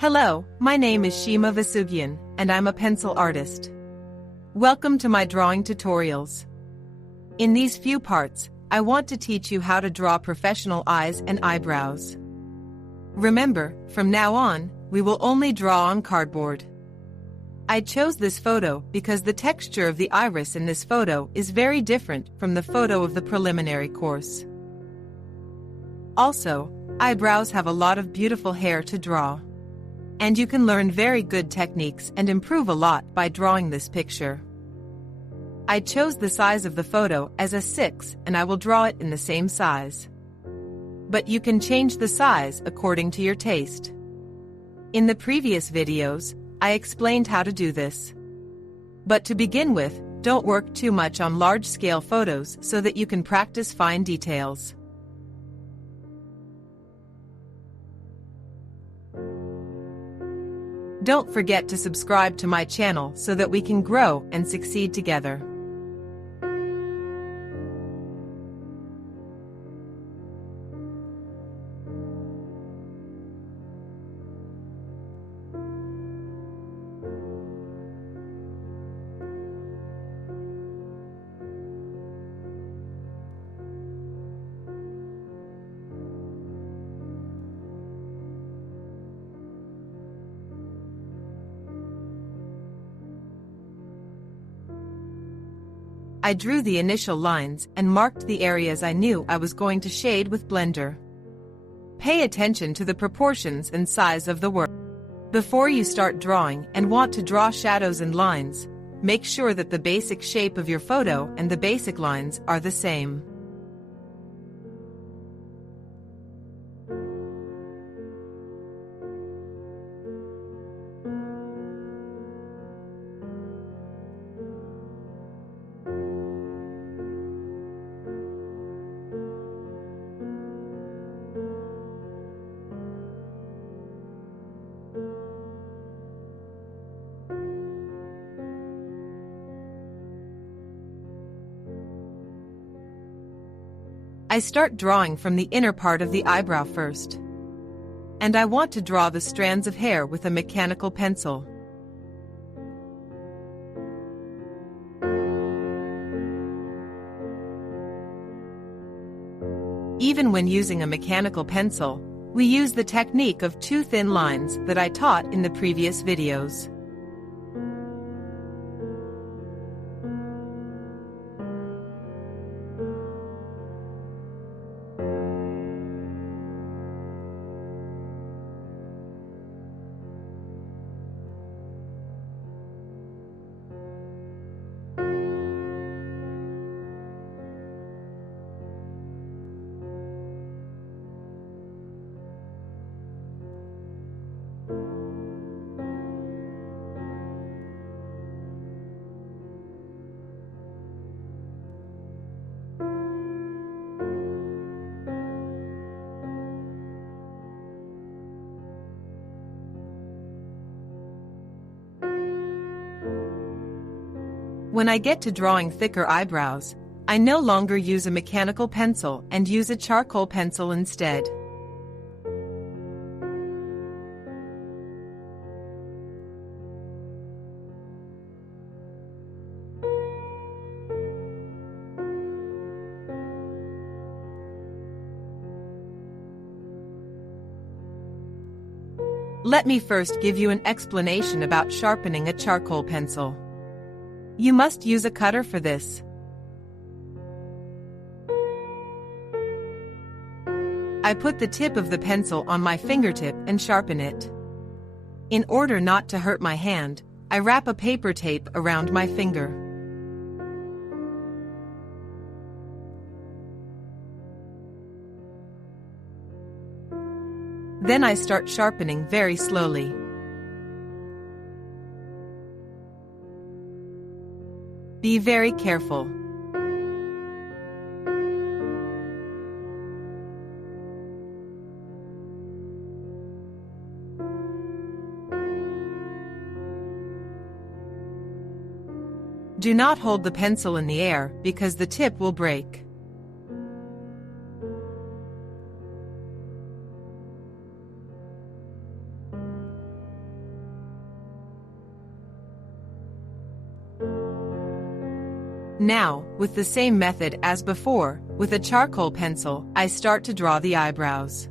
Hello, my name is Shima Vasugian, and I'm a pencil artist. Welcome to my drawing tutorials. In these few parts, I want to teach you how to draw professional eyes and eyebrows. Remember, from now on, we will only draw on cardboard. I chose this photo because the texture of the iris in this photo is very different from the photo of the preliminary course. Also, eyebrows have a lot of beautiful hair to draw. And you can learn very good techniques and improve a lot by drawing this picture. I chose the size of the photo as a 6 and I will draw it in the same size. But you can change the size according to your taste. In the previous videos, I explained how to do this. But to begin with, don't work too much on large-scale photos so that you can practice fine details. Don't forget to subscribe to my channel so that we can grow and succeed together. I drew the initial lines and marked the areas I knew I was going to shade with Blender. Pay attention to the proportions and size of the work. Before you start drawing and want to draw shadows and lines, make sure that the basic shape of your photo and the basic lines are the same. I start drawing from the inner part of the eyebrow first. And I want to draw the strands of hair with a mechanical pencil. Even when using a mechanical pencil, we use the technique of two thin lines that I taught in the previous videos. When I get to drawing thicker eyebrows, I no longer use a mechanical pencil and use a charcoal pencil instead. Let me first give you an explanation about sharpening a charcoal pencil. You must use a cutter for this. I put the tip of the pencil on my fingertip and sharpen it. In order not to hurt my hand, I wrap a paper tape around my finger. Then I start sharpening very slowly. Be very careful. Do not hold the pencil in the air because the tip will break. Now, with the same method as before, with a charcoal pencil, I start to draw the eyebrows.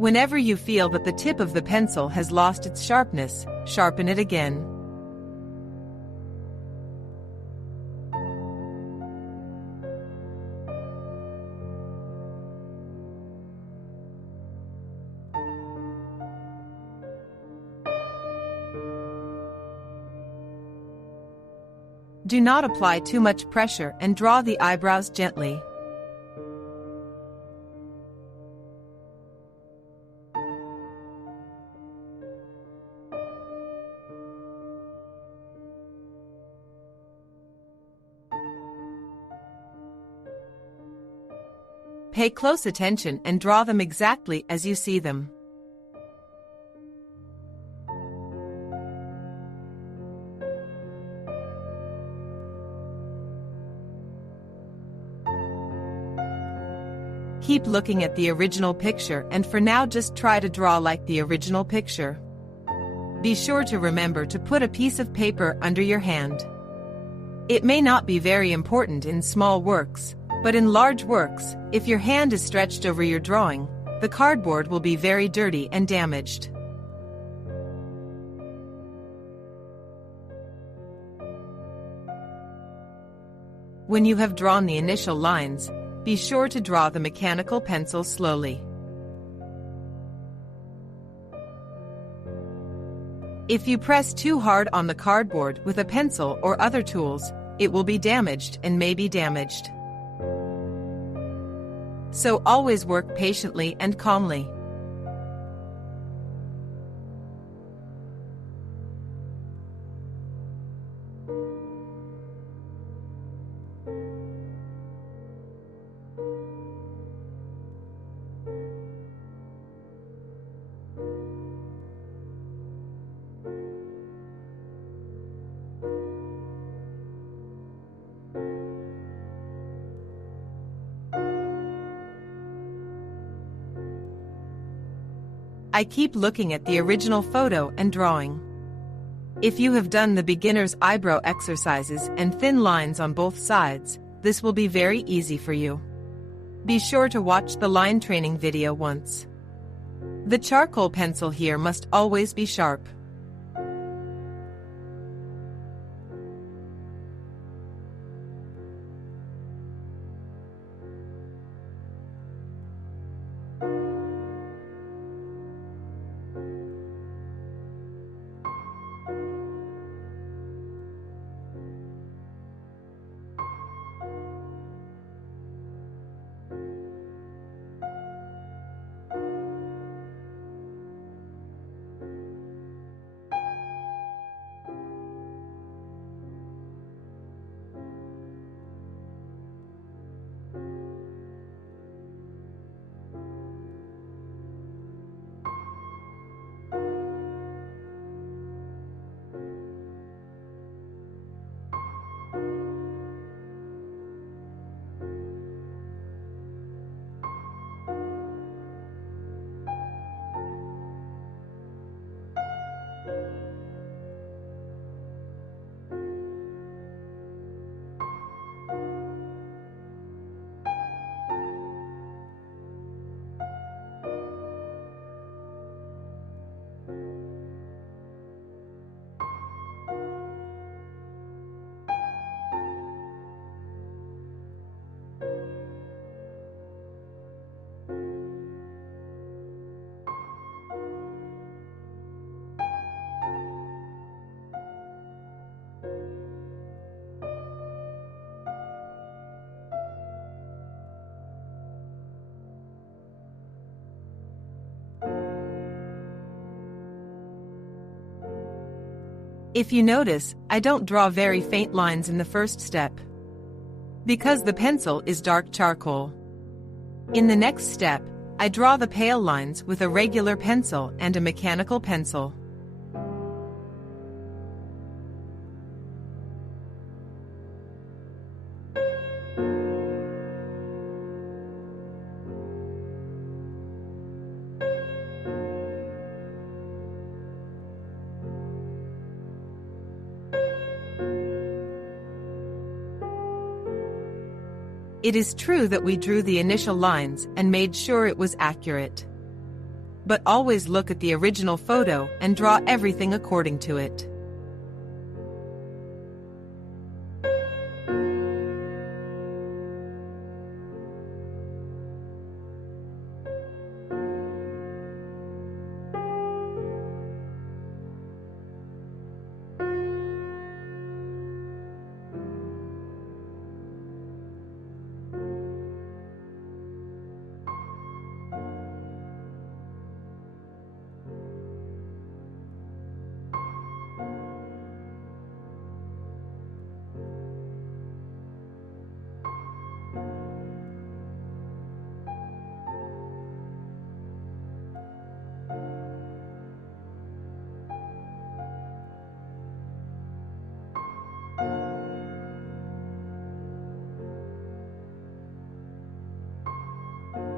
Whenever you feel that the tip of the pencil has lost its sharpness, sharpen it again. Do not apply too much pressure and draw the eyebrows gently. Pay close attention and draw them exactly as you see them. Keep looking at the original picture and for now just try to draw like the original picture. Be sure to remember to put a piece of paper under your hand. It may not be very important in small works, but in large works, if your hand is stretched over your drawing, the cardboard will be very dirty and damaged. When you have drawn the initial lines, be sure to draw the mechanical pencil slowly. If you press too hard on the cardboard with a pencil or other tools, it will be damaged and may be damaged. So always work patiently and calmly. I keep looking at the original photo and drawing. If you have done the beginner's eyebrow exercises and thin lines on both sides, this will be very easy for you. Be sure to watch the line training video once. The charcoal pencil here must always be sharp. If you notice, I don't draw very faint lines in the first step, because the pencil is dark charcoal. In the next step, I draw the pale lines with a regular pencil and a mechanical pencil. It is true that we drew the initial lines and made sure it was accurate. But always look at the original photo and draw everything according to it.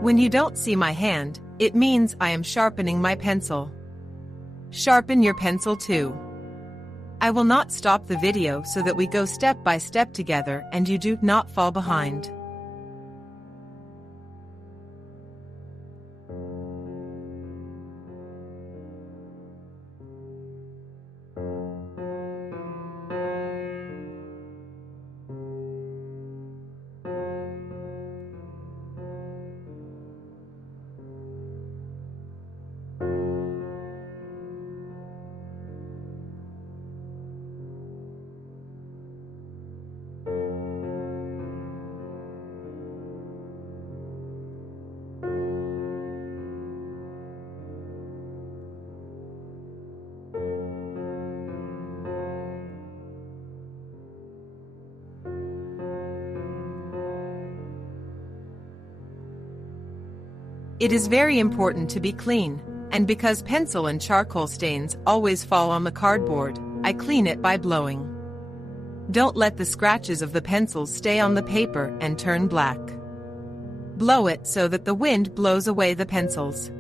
When you don't see my hand, it means I am sharpening my pencil. Sharpen your pencil too. I will not stop the video so that we go step by step together and you do not fall behind. It is very important to be clean, and because pencil and charcoal stains always fall on the cardboard, I clean it by blowing. Don't let the scratches of the pencils stay on the paper and turn black. Blow it so that the wind blows away the pencils.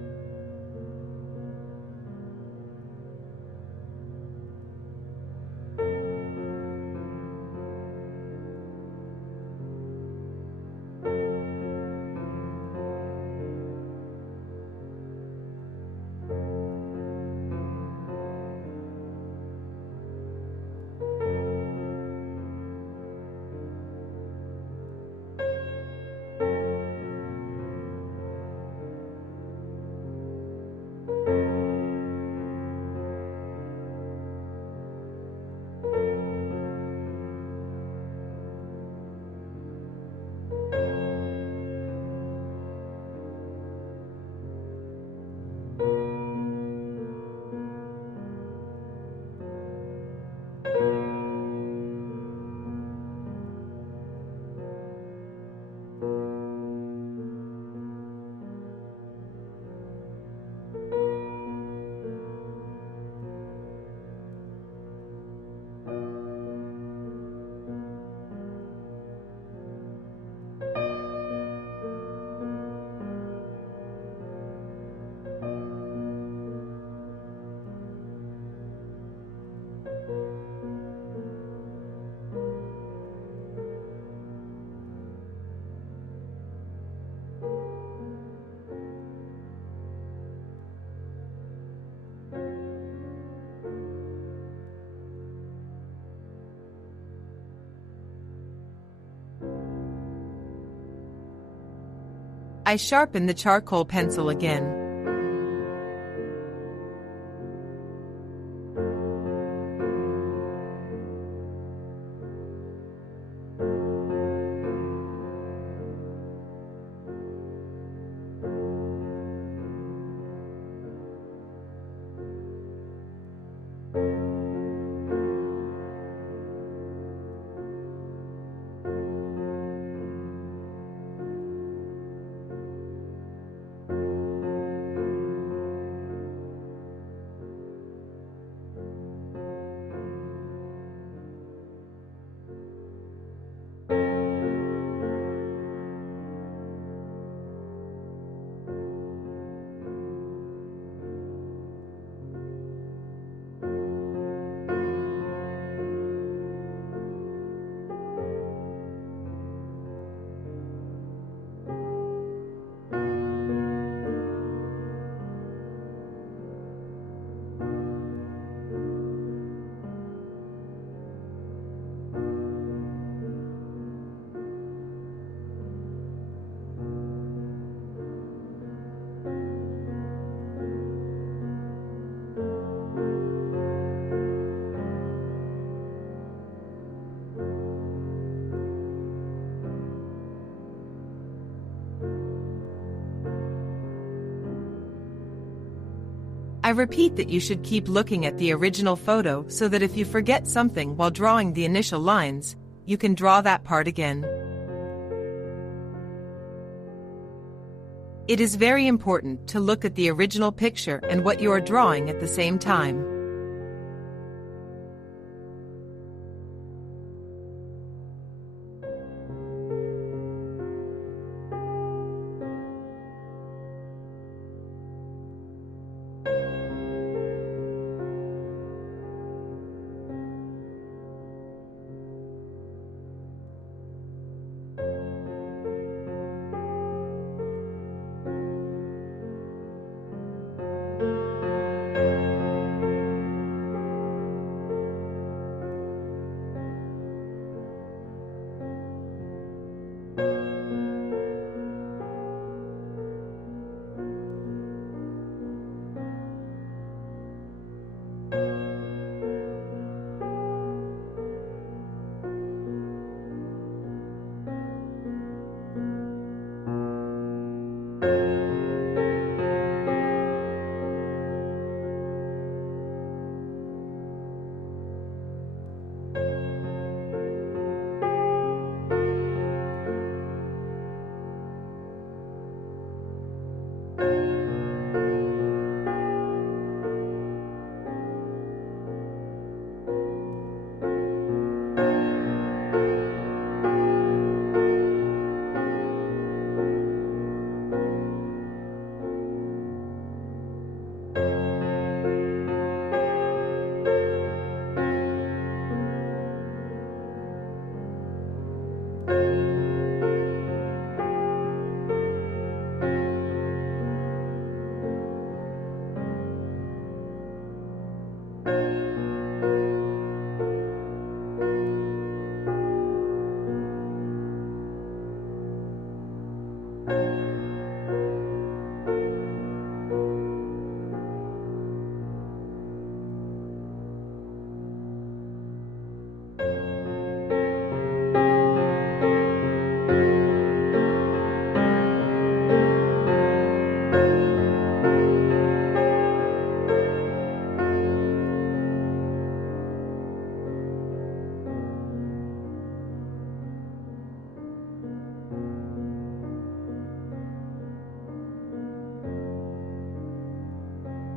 I sharpen the charcoal pencil again. I repeat that you should keep looking at the original photo so that if you forget something while drawing the initial lines, you can draw that part again. It is very important to look at the original picture and what you are drawing at the same time.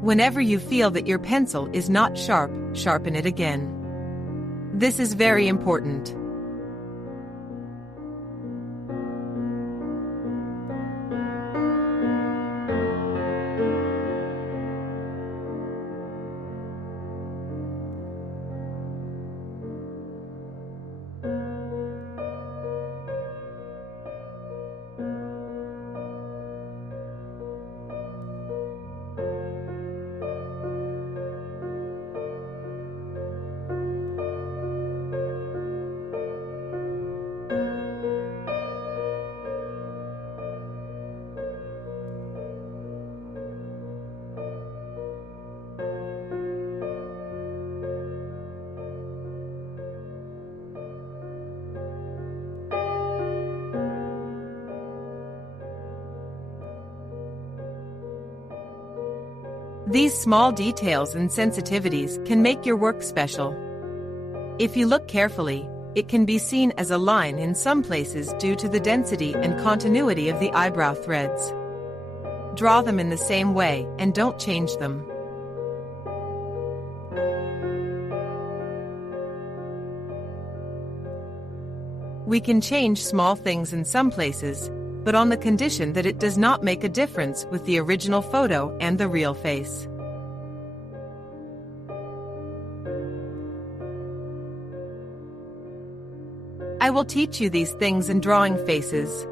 Whenever you feel that your pencil is not sharp, sharpen it again. This is very important. These small details and sensitivities can make your work special. If you look carefully, it can be seen as a line in some places due to the density and continuity of the eyebrow threads. Draw them in the same way and don't change them. We can change small things in some places, but on the condition that it does not make a difference with the original photo and the real face. I will teach you these things in drawing faces.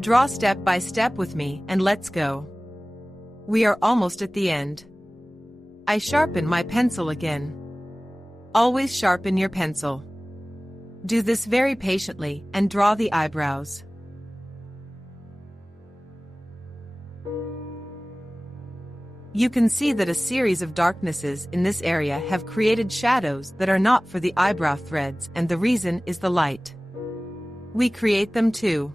Draw step by step with me and let's go. We are almost at the end. I sharpen my pencil again. Always sharpen your pencil. Do this very patiently and draw the eyebrows. You can see that a series of darknesses in this area have created shadows that are not for the eyebrow threads, and the reason is the light. We create them too.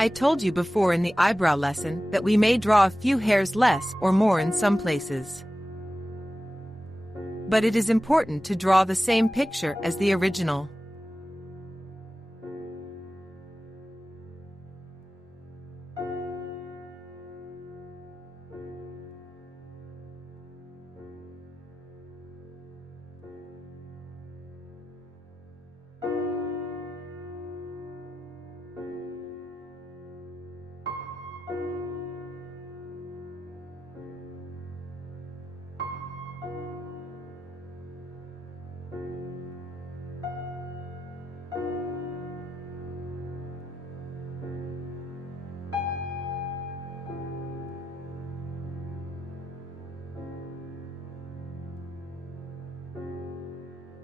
I told you before in the eyebrow lesson that we may draw a few hairs less or more in some places. But it is important to draw the same picture as the original.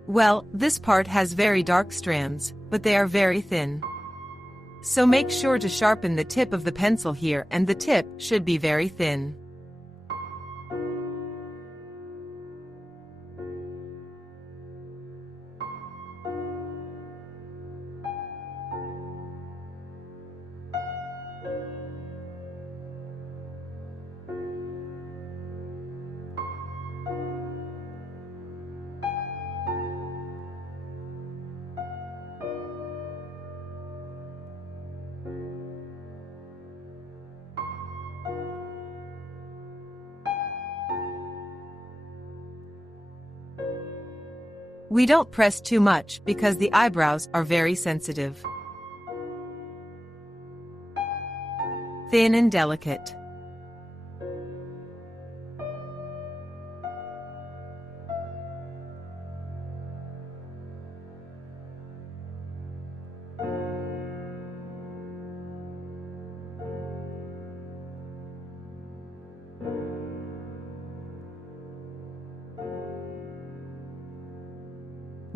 Well, this part has very dark strands, but they are very thin. So make sure to sharpen the tip of the pencil here, and the tip should be very thin. We don't press too much because the eyebrows are very sensitive. Thin and delicate.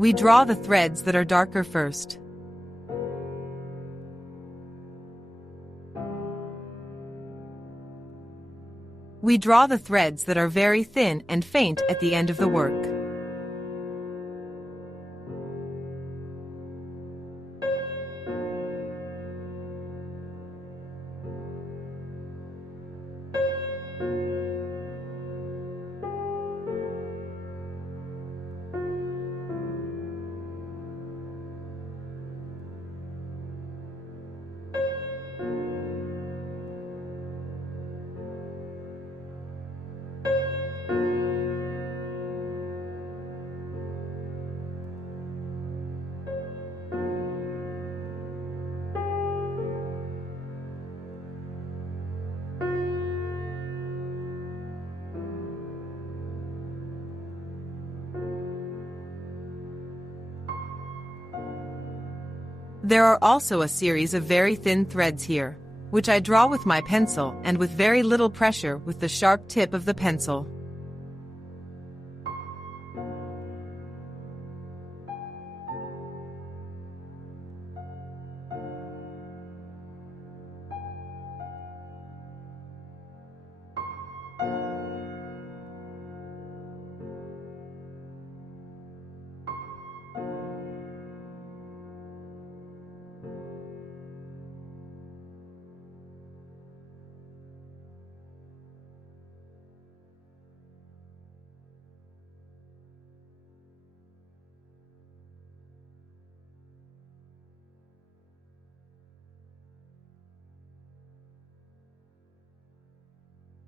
We draw the threads that are darker first. We draw the threads that are very thin and faint at the end of the work. There are also a series of very thin threads here, which I draw with my pencil and with very little pressure with the sharp tip of the pencil.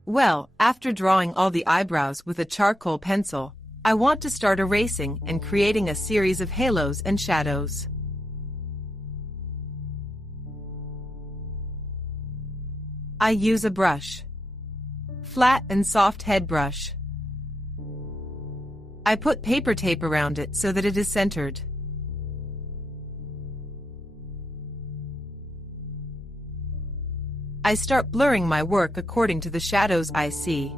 Well, after drawing all the eyebrows with a charcoal pencil, I want to start erasing and creating a series of halos and shadows. I use a brush. Flat and soft head brush. I put paper tape around it so that it is centered. I start blurring my work according to the shadows I see.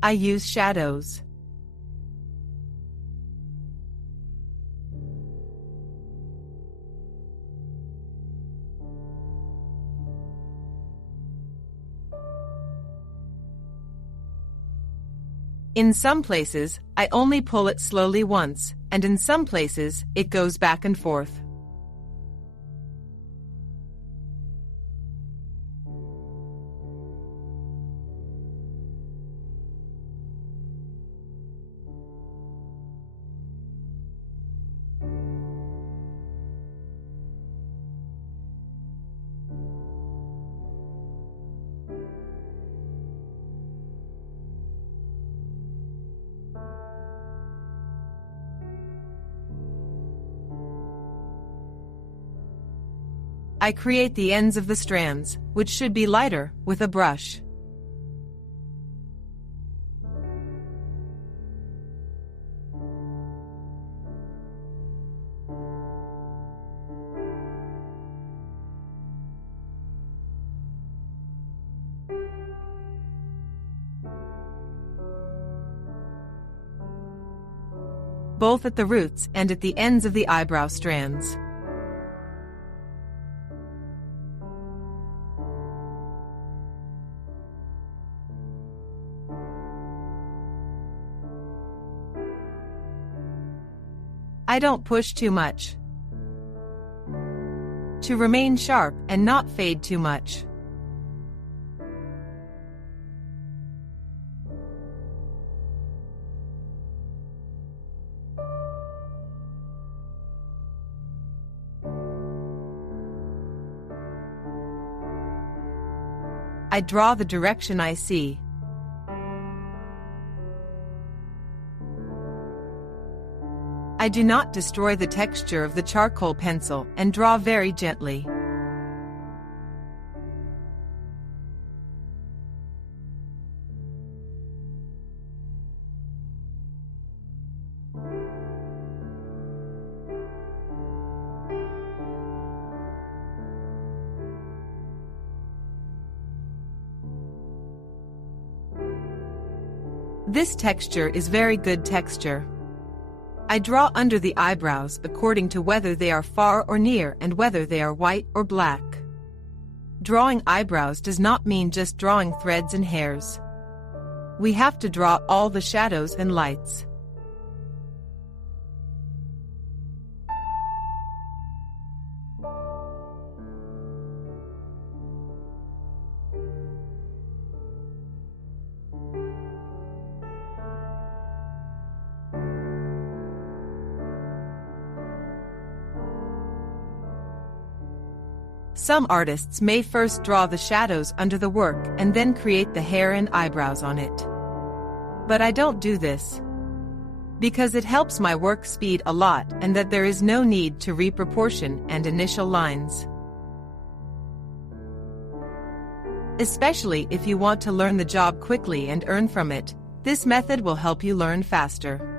I use shadows. In some places, I only pull it slowly once, and in some places, it goes back and forth. I create the ends of the strands, which should be lighter, with a brush. Both at the roots and at the ends of the eyebrow strands. I don't push too much, to remain sharp and not fade too much. I draw the direction I see. I do not destroy the texture of the charcoal pencil and draw very gently. This texture is very good texture. I draw under the eyebrows according to whether they are far or near and whether they are white or black. Drawing eyebrows does not mean just drawing threads and hairs. We have to draw all the shadows and lights. Some artists may first draw the shadows under the work and then create the hair and eyebrows on it. But I don't do this, because it helps my work speed a lot and that there is no need to reproportion and initial lines. Especially if you want to learn the job quickly and earn from it, this method will help you learn faster.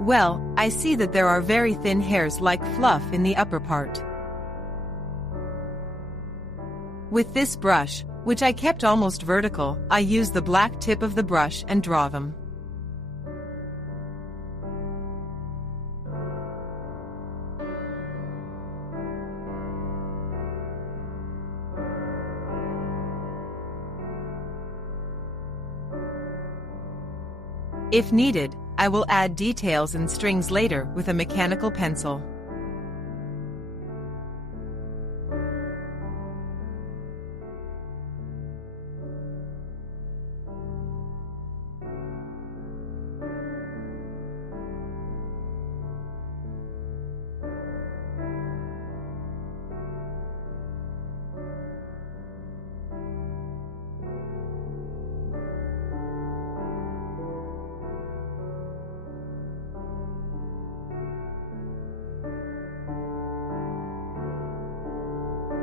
Well, I see that there are very thin hairs like fluff in the upper part. With this brush, which I kept almost vertical, I use the black tip of the brush and draw them. If needed, I will add details and strings later with a mechanical pencil.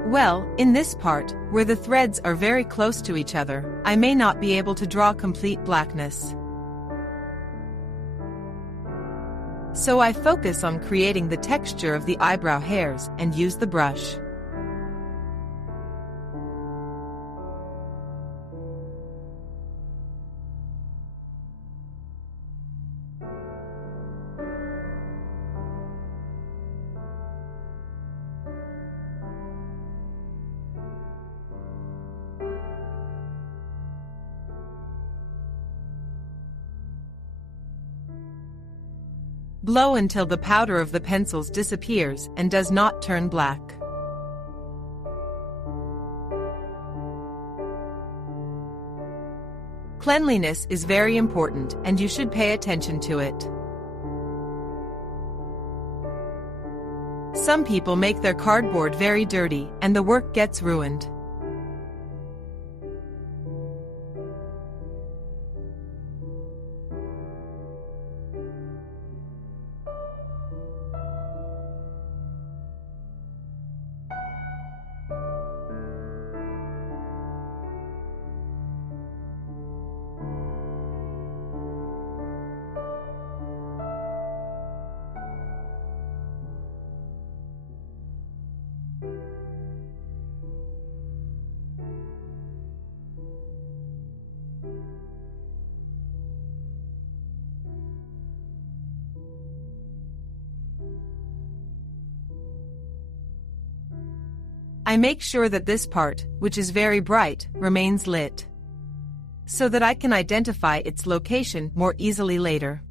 Well, in this part, where the threads are very close to each other, I may not be able to draw complete blackness. So I focus on creating the texture of the eyebrow hairs and use the brush. Blow until the powder of the pencils disappears and does not turn black. Cleanliness is very important and you should pay attention to it. Some people make their cardboard very dirty and the work gets ruined. I make sure that this part, which is very bright, remains lit, so that I can identify its location more easily later.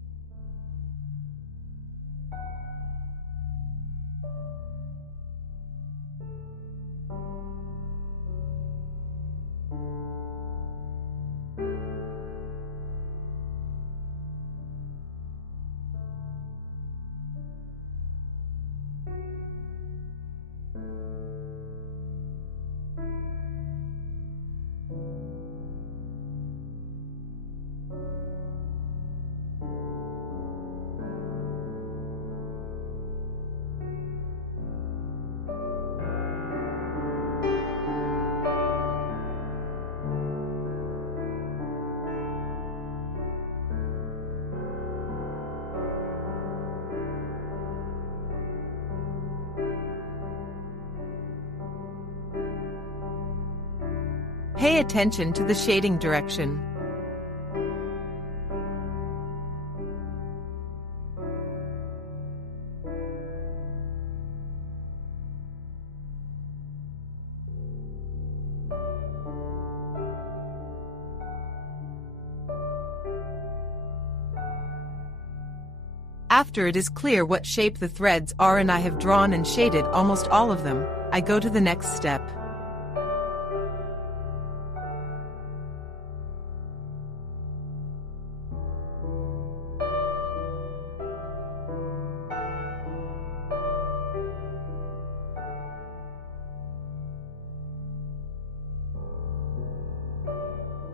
Pay attention to the shading direction. After it is clear what shape the threads are and I have drawn and shaded almost all of them, I go to the next step.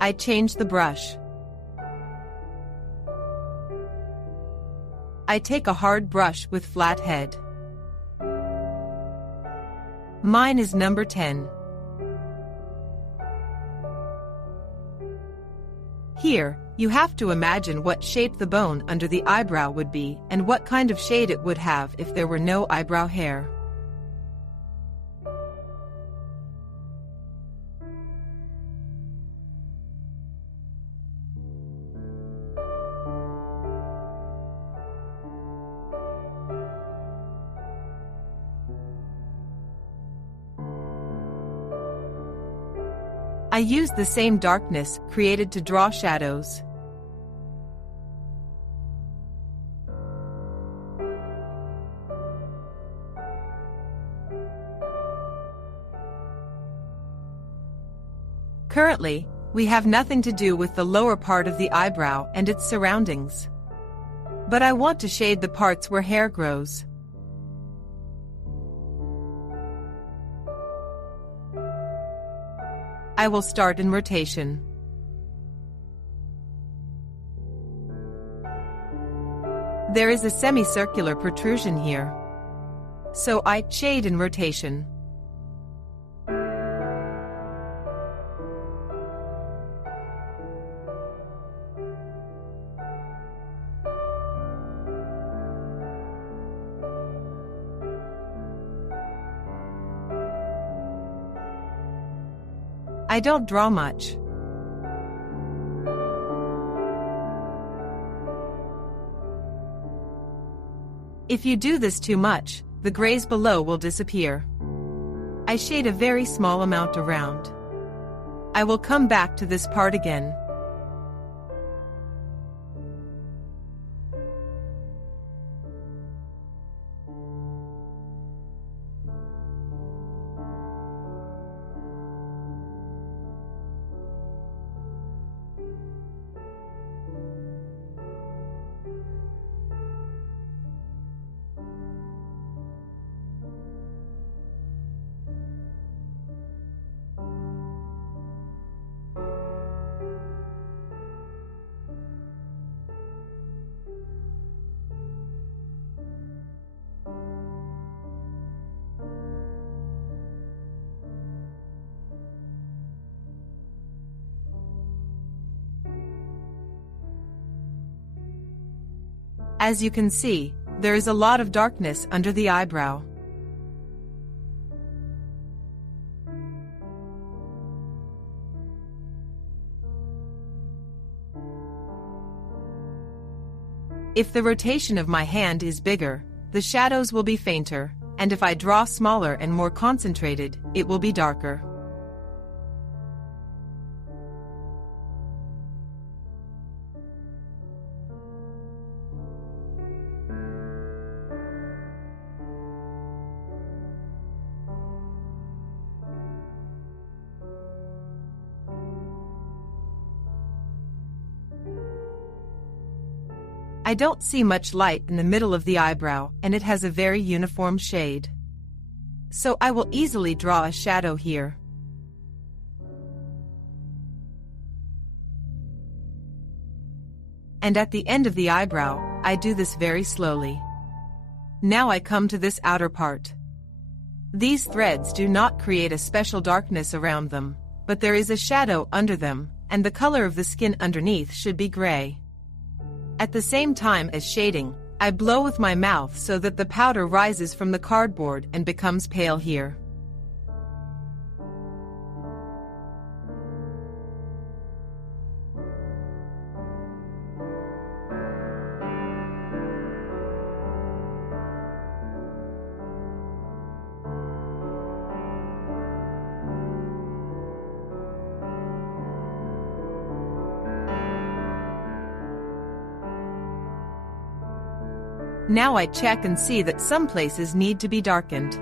I change the brush. I take a hard brush with flat head. Mine is number 10. Here, you have to imagine what shape the bone under the eyebrow would be and what kind of shade it would have if there were no eyebrow hair. I used the same darkness created to draw shadows. Currently, we have nothing to do with the lower part of the eyebrow and its surroundings. But I want to shade the parts where hair grows. I will start in rotation. There is a semicircular protrusion here. So I shade in rotation. I don't draw much. If you do this too much, the grays below will disappear. I shade a very small amount around. I will come back to this part again. As you can see, there is a lot of darkness under the eyebrow. If the rotation of my hand is bigger, the shadows will be fainter, and if I draw smaller and more concentrated, it will be darker. I don't see much light in the middle of the eyebrow, and it has a very uniform shade. So I will easily draw a shadow here. And at the end of the eyebrow, I do this very slowly. Now I come to this outer part. These threads do not create a special darkness around them, but there is a shadow under them, and the color of the skin underneath should be gray. At the same time as shading, I blow with my mouth so that the powder rises from the cardboard and becomes pale here. Now I check and see that some places need to be darkened.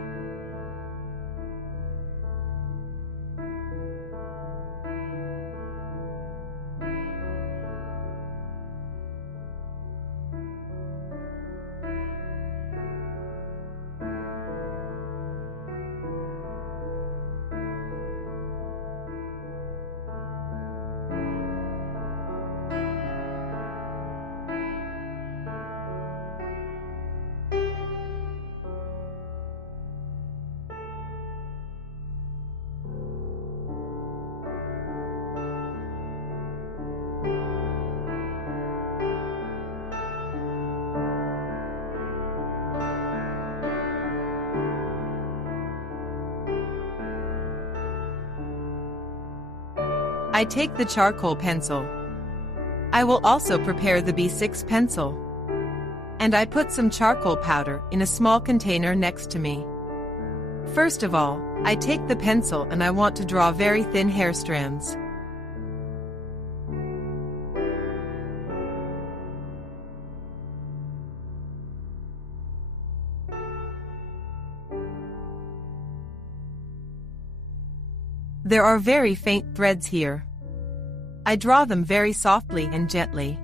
I take the charcoal pencil. I will also prepare the B6 pencil. And I put some charcoal powder in a small container next to me. First of all, I take the pencil and I want to draw very thin hair strands. There are very faint threads here. I draw them very softly and gently.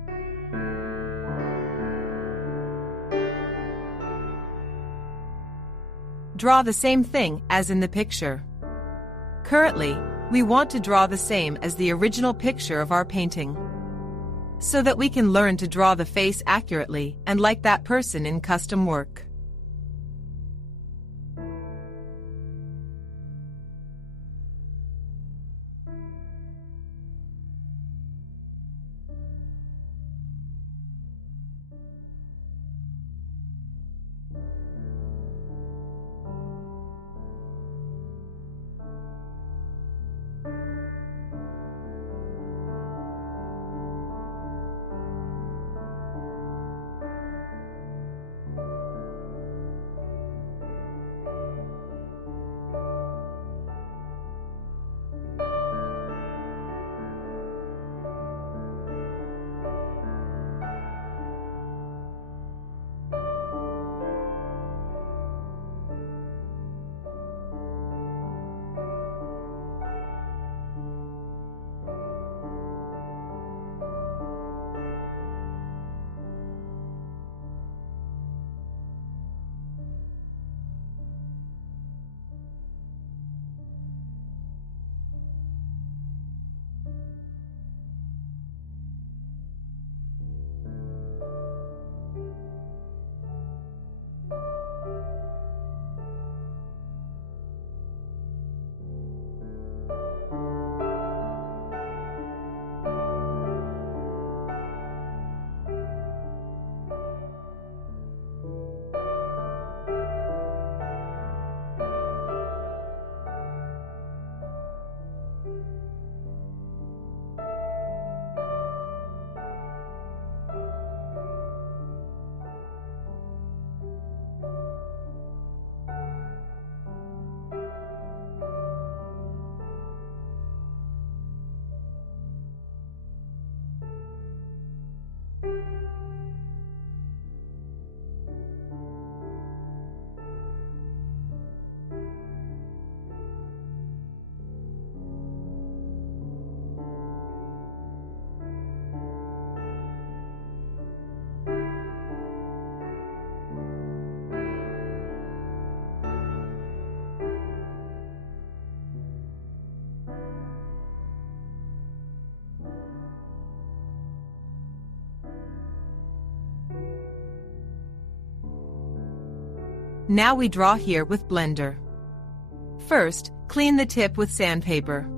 Draw the same thing as in the picture. Currently, we want to draw the same as the original picture of our painting, so that we can learn to draw the face accurately and like that person in custom work. Now we draw here with blender. First, clean the tip with sandpaper.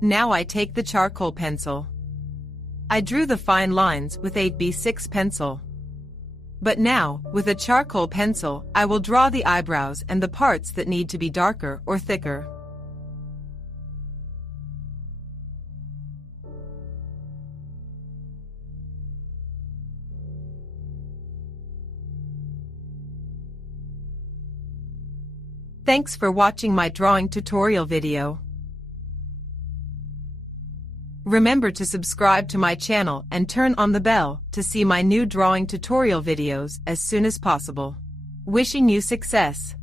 Now I take the charcoal pencil. I drew the fine lines with 8B6 pencil. But now, with a charcoal pencil, I will draw the eyebrows and the parts that need to be darker or thicker. Thanks for watching my drawing tutorial video. Remember to subscribe to my channel and turn on the bell to see my new drawing tutorial videos as soon as possible. Wishing you success!